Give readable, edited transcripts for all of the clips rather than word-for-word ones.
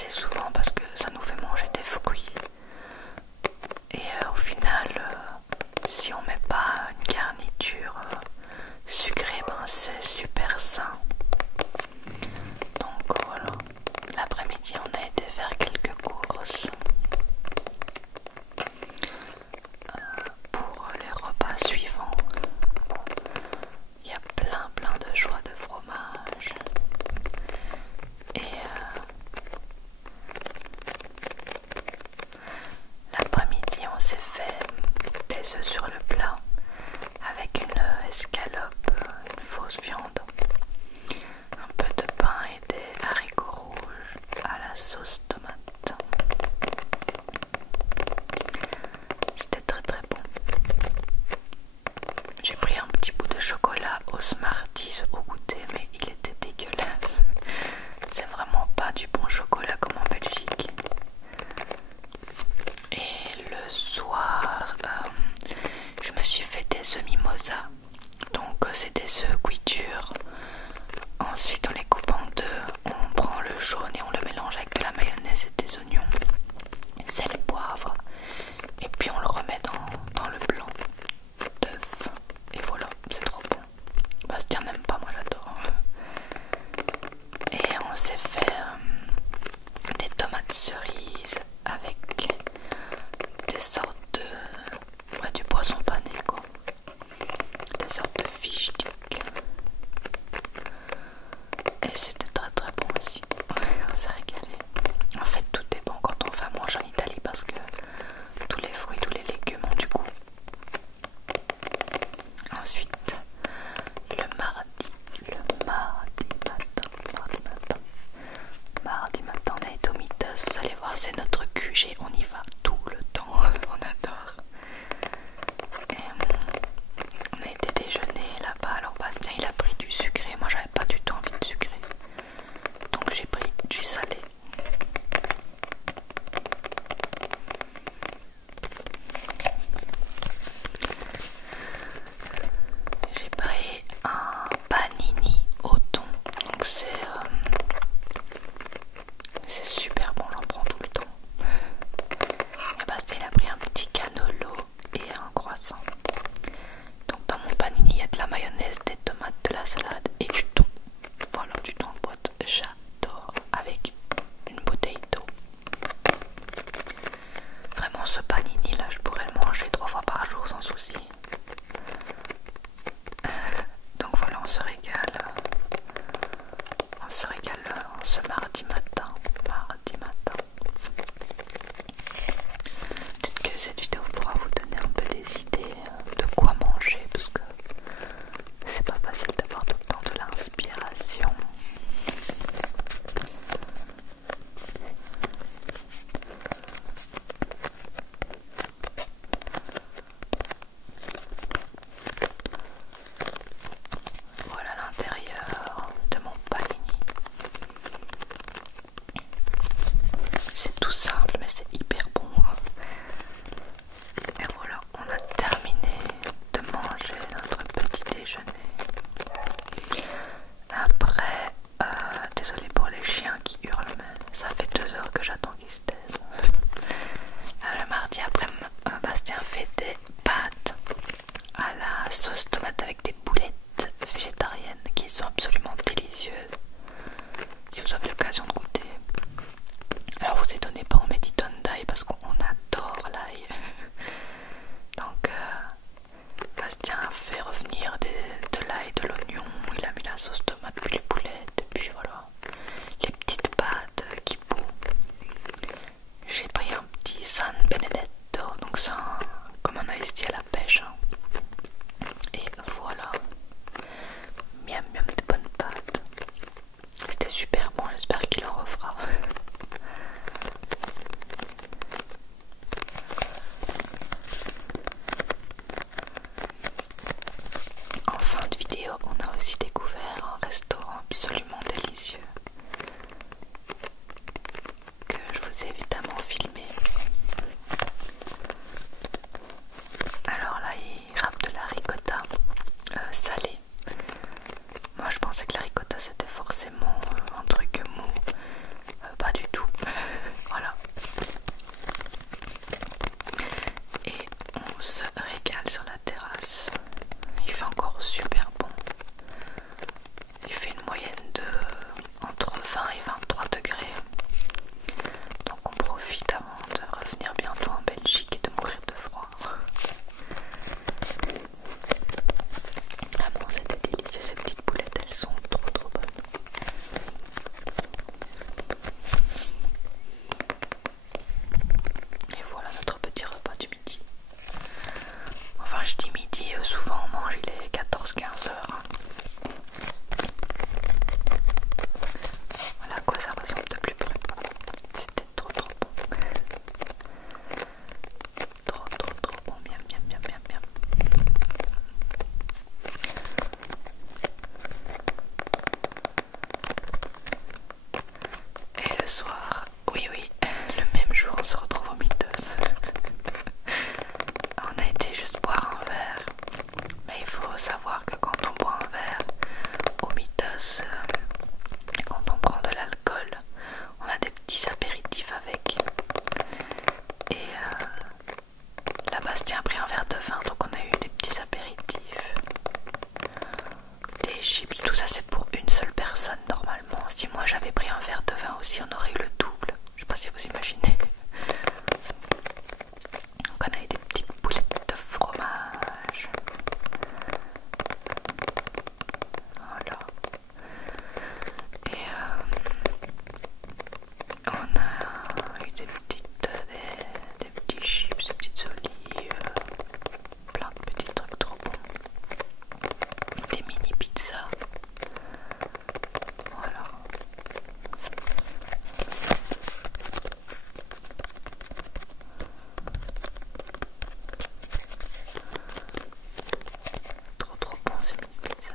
assez souvent parce que ça nous fait manger des fruits. Et au final, si on met pas une garniture sucrée, ben c'est super sain. Donc voilà, l'après-midi on a été faire quelques courses pour les repas suivants. Il y a plein de choix de fromage. Et l'après-midi on s'est fait des œufs sur le plat avec une escalope, une fausse viande, un peu de pain et des haricots rouges à la sauce tomate. C'était très bon. J'ai pris un petit bout de chocolat au Smarties au goûter, mais il était dégueulasse. C'est vraiment pas du bon chocolat comme en Belgique. Et le soir, je me suis fait des œufs mimosa. Donc c'est des œufs cuiture. Ensuite on les coupe en deux, on prend le jaune et on le mélange avec de la mayonnaise et des oignons, sel et poivre. Et puis on le remet dans le blanc d'œuf. Et voilà, c'est trop bon. Bastien n'aime pas, moi j'adore. Et on s'est fait des tomates cerises avec des sortes de... ouais, du poisson pané quoi. Des sortes de fish stick. Et c'était très bon aussi. On s'est régalé. En fait tout est bon quand on va manger en Italie parce que tous les fruits, tous les légumes ont du goût. Ensuite, le mardi matin, on a été au Mythos. Vous allez voir, c'est notre QG, on y va tout le temps, on adore. Et on a été déjeuner là-bas. Alors Bastien il a pris du sucré, moi j'avais pas du tout envie de sucré, donc j'ai pris du salé. J'ai pris un panini au thon, donc c'est super bon, j'en prends tout le temps. j'avais pris un verre de vin aussi, on aurait eu le double. Je sais pas si vous imaginez. Donc on a eu des petites boulettes de fromage. Voilà. Et on a eu des petits chips, des petites olives, plein de petits trucs trop bons. Des mini pizzas. Voilà. Trop bon ces mini pizzas.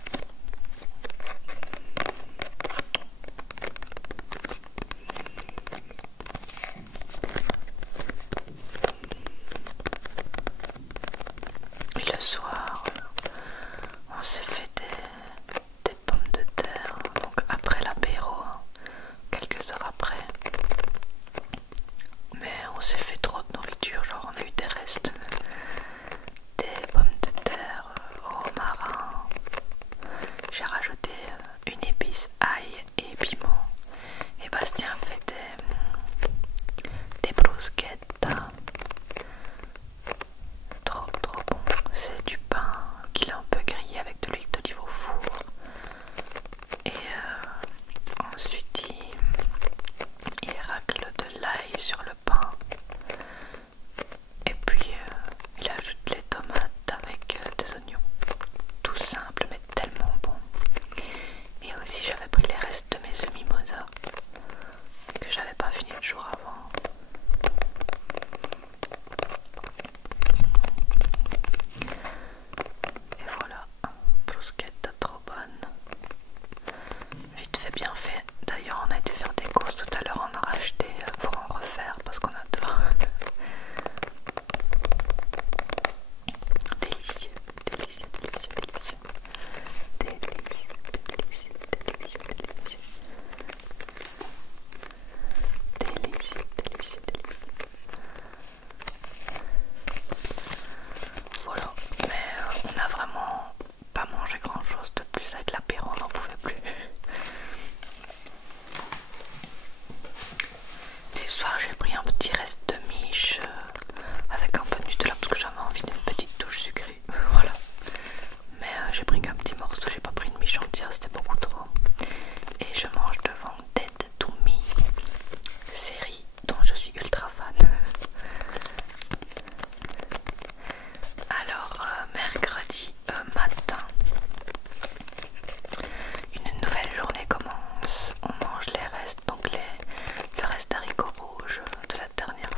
Et le soir, on s'est fait des pommes de terre, donc après l'apéro, hein, quelques heures après. Mais on s'est fait trop de nourriture, genre on a eu des restes, des pommes de terre au romarin. J'ai rajouté une épice ail et piment. Et Bastien a fait des bruschettas. Trop bon. C'est du pain qu'il a un peu grillé avec de l'huile d'olive au four. Et ensuite il racle de l'ail sur le pain. Et puis il ajoute les tomates avec des oignons. Tout simple mais tellement bon. Et aussi j'avais pris les restes de mes œufs mimosa que j'avais pas fini le jour avant. Et voilà, bruschetta trop bonne. Vite fait, bien fait. D'ailleurs on a été faire des courses tout à l'heure, on a racheté pour en refaire parce qu'on adore. Délicieux, délicieux, délicieux, délicieux. Délicieux, délicieux, délicieux, délicieux. Délicieux, délicieux, délicieux. Voilà, mais on a vraiment pas mangé grand chose de plus avec l'apéro, on n'en pouvait plus. Et ce soir j'ai pris un petit reste de miche avec un peu de Nutella parce que j'avais envie d'une petite touche sucrée. Voilà. Mais j'ai pris qu'un petit morceau, j'ai pas pris une miche entière, c'était beaucoup trop. Et je mange devant Dead to Me, série dont je suis ultra fan. Alors mercredi matin, une nouvelle journée commence. On mange les restes, donc le reste d'haricots rouges de la dernière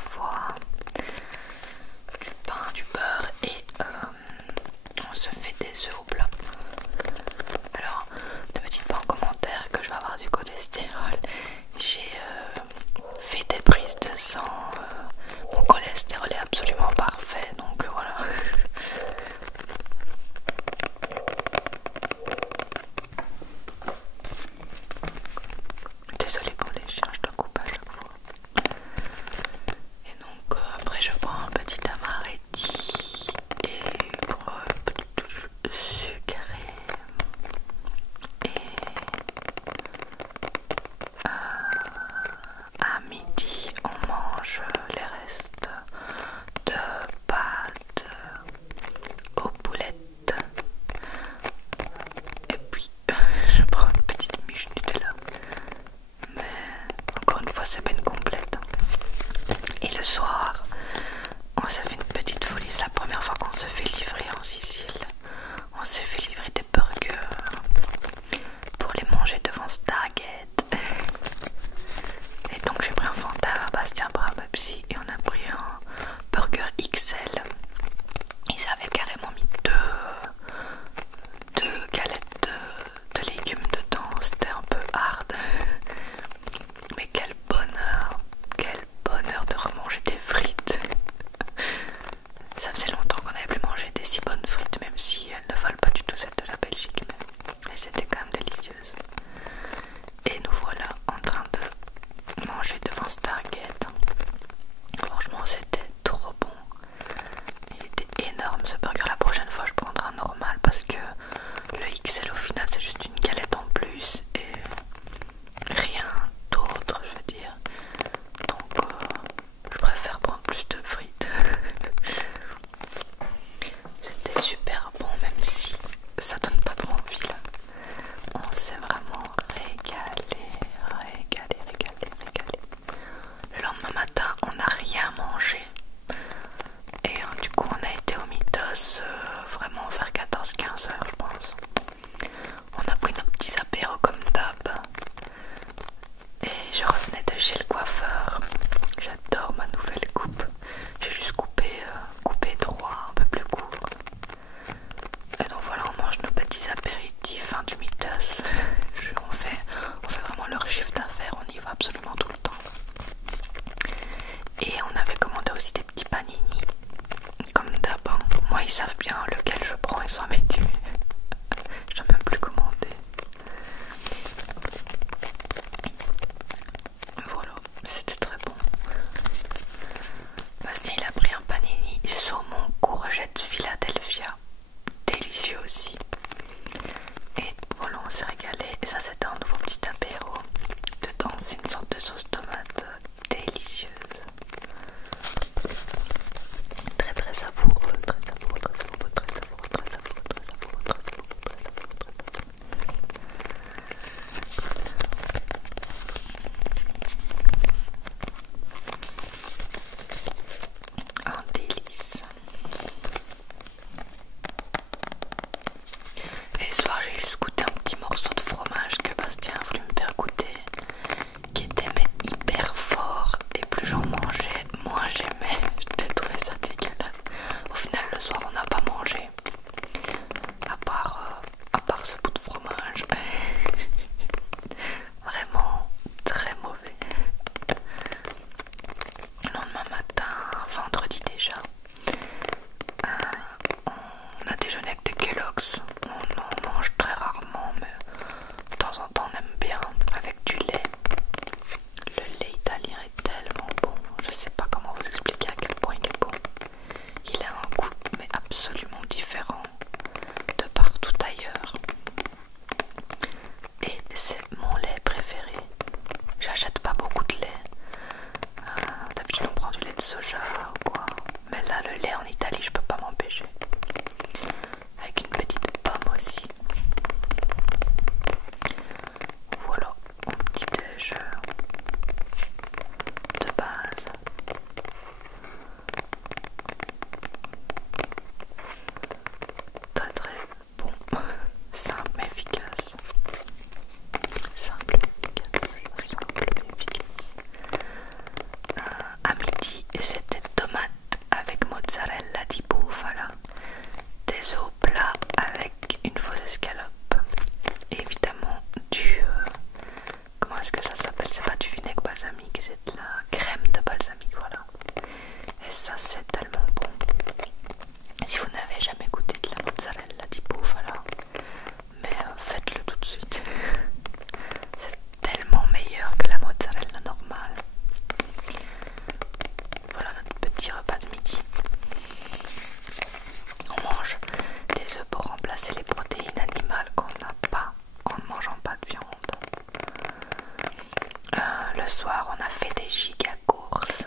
le soir, on a fait des giga courses.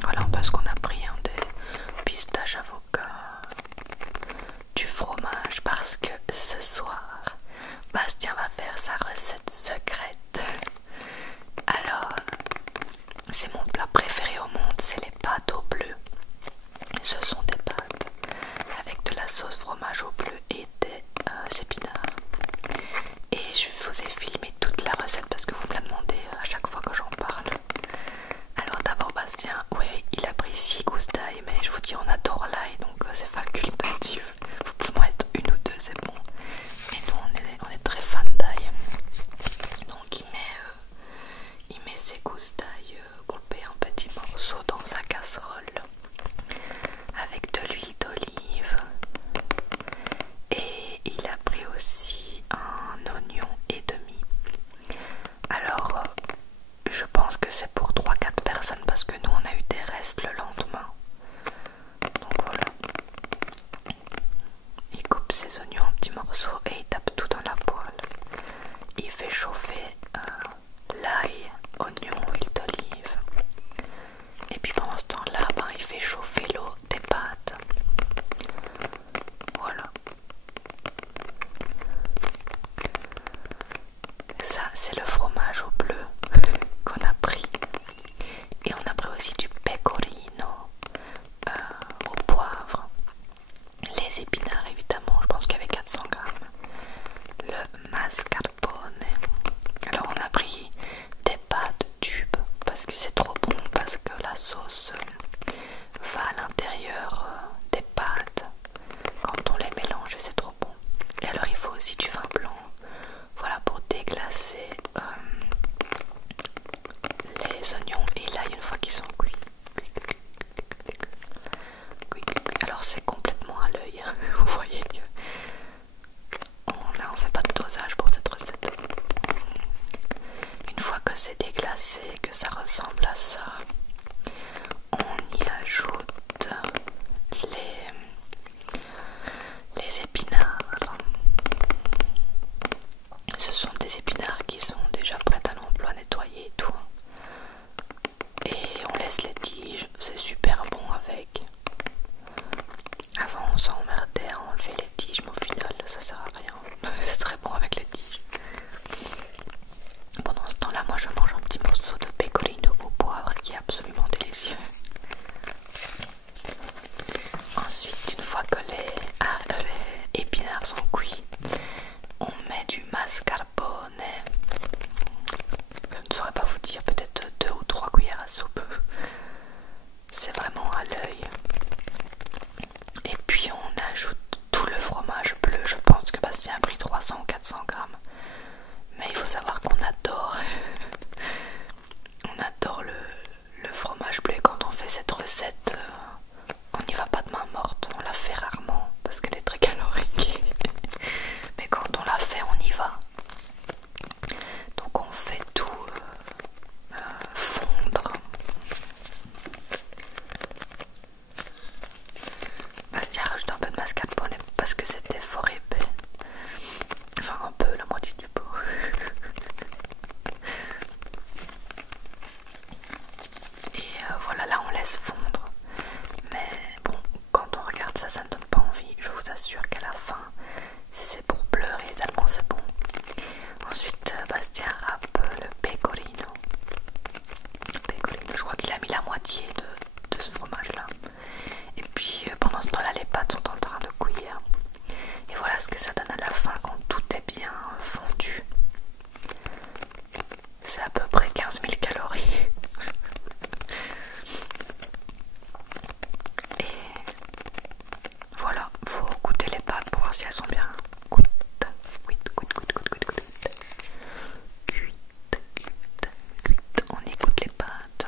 Voilà un peu ce qu'on a pris, hein, des pistaches avocats, du fromage, parce que ce soir, Bastien va faire sa recette secrète. Alors, c'est mon plat préféré au monde, c'est les pâtes au bleu. Ce sont des pâtes avec de la sauce fromage au bleu et des épinards. Et je vous ai filmé toute la recette parce que vous me la demandez à chaque fois que j'en parle. Alors d'abord Bastien, oui, il a pris 6 gousses d'ail, mais je vous dis on adore l'ail, donc c'est facultatif. Vous pouvez en mettre une ou deux, c'est bon. Mais nous on est très fan d'ail. Donc il met ses gousses d'ail coupées en petits morceaux dans sa casserole avec de l'huile d'olive. Et il a pris aussi un oignon et demi. Alors je pense que c'est pour 3-4 personnes parce que nous on a eu des restes le lendemain. Donc voilà. Il coupe ses oignons en petits morceaux et il tape tout dans la poêle. Il fait chauffer l'ail, oignon, huile d'olive. Et puis pendant ce temps-là, il fait chauffer l'eau des pâtes. Voilà. Ça, c'est le fromage au bleu qu'on a pris. Et on a pris aussi du pecorino au poivre. Les épinards, évidemment, je pense qu'il y avait 400 grammes. Le mascarpone. Alors on a pris des pâtes tubes parce que c'est trop bon, parce que la sauce va à l'intérieur des pâtes quand on les mélange et c'est trop bon. Et alors il faut aussi du vin blanc, voilà, pour déglacer les oignons et l'ail une fois qu'ils sont cuits. Alors c'est complètement à l'œil, hein. Vous voyez que on fait pas de dosage pour cette recette. Une fois que c'est déglacé, que ça ressemble à ça, on y ajoute les épinards. Ce sont des épinards qui sont déjà prêts à l'emploi, nettoyés et tout. Et on laisse les tiges, c'est super bon avec. Avant on s'emmerdait à enlever les tiges, mais au final ça sert à rien. C'est très bon avec les tiges. Pendant ce temps-là, moi je mange un petit morceau de pecorino au poivre qui est absolument délicieux. Ensuite, une fois que les épinards sont cuits, on met du mascarpone. Je ne saurais pas vous dire, peut-être 2 ou 3 cuillères à soupe. C'est vraiment à l'œil. Et puis on ajoute tout le fromage bleu. Je pense que Bastien a pris 300 ou 400 grammes. Mais il faut savoir qu'on adore on adore le fromage bleu. Et quand on fait cette recette, on n'y va pas de main morte. On la fait rarement parce qu'elle est très calorique. Mais quand on la fait, on y va. Donc on fait tout fondre. Bastien rajoute un peu de mascarpone parce que c'était fort épais. Enfin un peu, la moitié du pot. Et voilà, là on laisse fondre. Mais bon, quand on regarde ça, ça ne donne pas envie. Je vous assure qu'à la fin, c'est pour pleurer tellement c'est bon. Ensuite, Bastien râpe le pecorino. Je crois qu'il a mis la moitié de ce fromage-là. Et puis pendant ce temps-là, les pâtes sont en train de cuire. Et voilà ce que ça donne à la fin quand tout est bien fondu. C'est à peu près 15 000 calories. Et voilà, faut goûter les pâtes pour voir si elles sont bien cuites. On écoute les pâtes.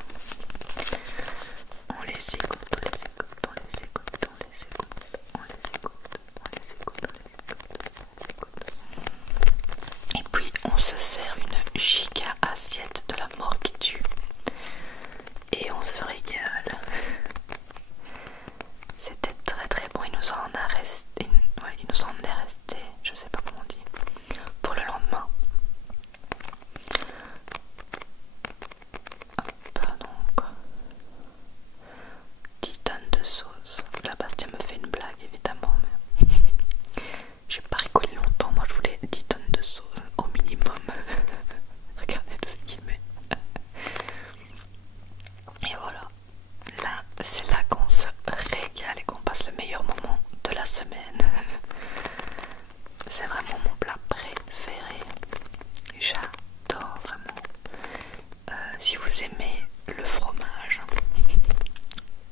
si vous aimez le fromage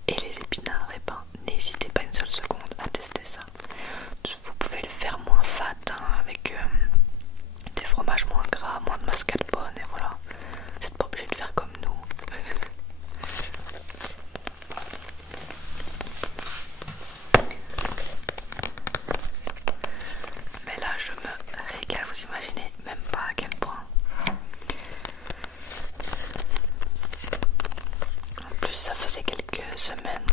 et les épinards, et ben n'hésitez pas une seule seconde à tester ça. Vous pouvez le faire moins fat hein, avec des fromages moins gras, moins de mascarpone et voilà. Vous n'êtes pas obligé de faire comme nous. Mais là je me régale, vous imaginez même pas à quel point. En plus ça faisait quelques semaines